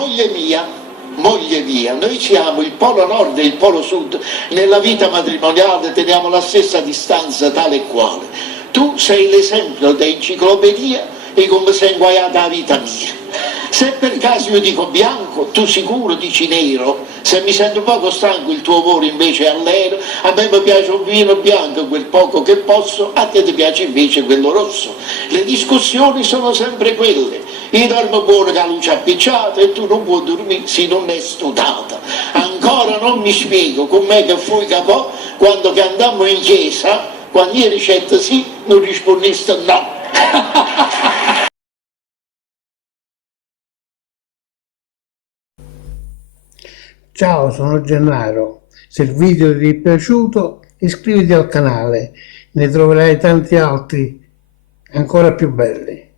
Moglie mia, noi siamo il polo nord e il polo sud, nella vita matrimoniale teniamo la stessa distanza tale e quale. Tu sei l'esempio da enciclopedia e come sei inguaiata la vita mia. Se per caso io dico bianco, tu sicuro dici nero. Se mi sento poco stanco il tuo amore invece è nero, a me mi piace un vino bianco, quel poco che posso, a te ti piace invece quello rosso. Le discussioni sono sempre quelle. Io dormo buono che la luce appicciata e tu non puoi dormire se non è studata. Ancora non mi spiego com'è che fui capo quando che andammo in chiesa, quando io ricetta sì, non rispondeste no. Ciao, sono Gennaro. Se il video ti è piaciuto, iscriviti al canale, ne troverai tanti altri ancora più belli.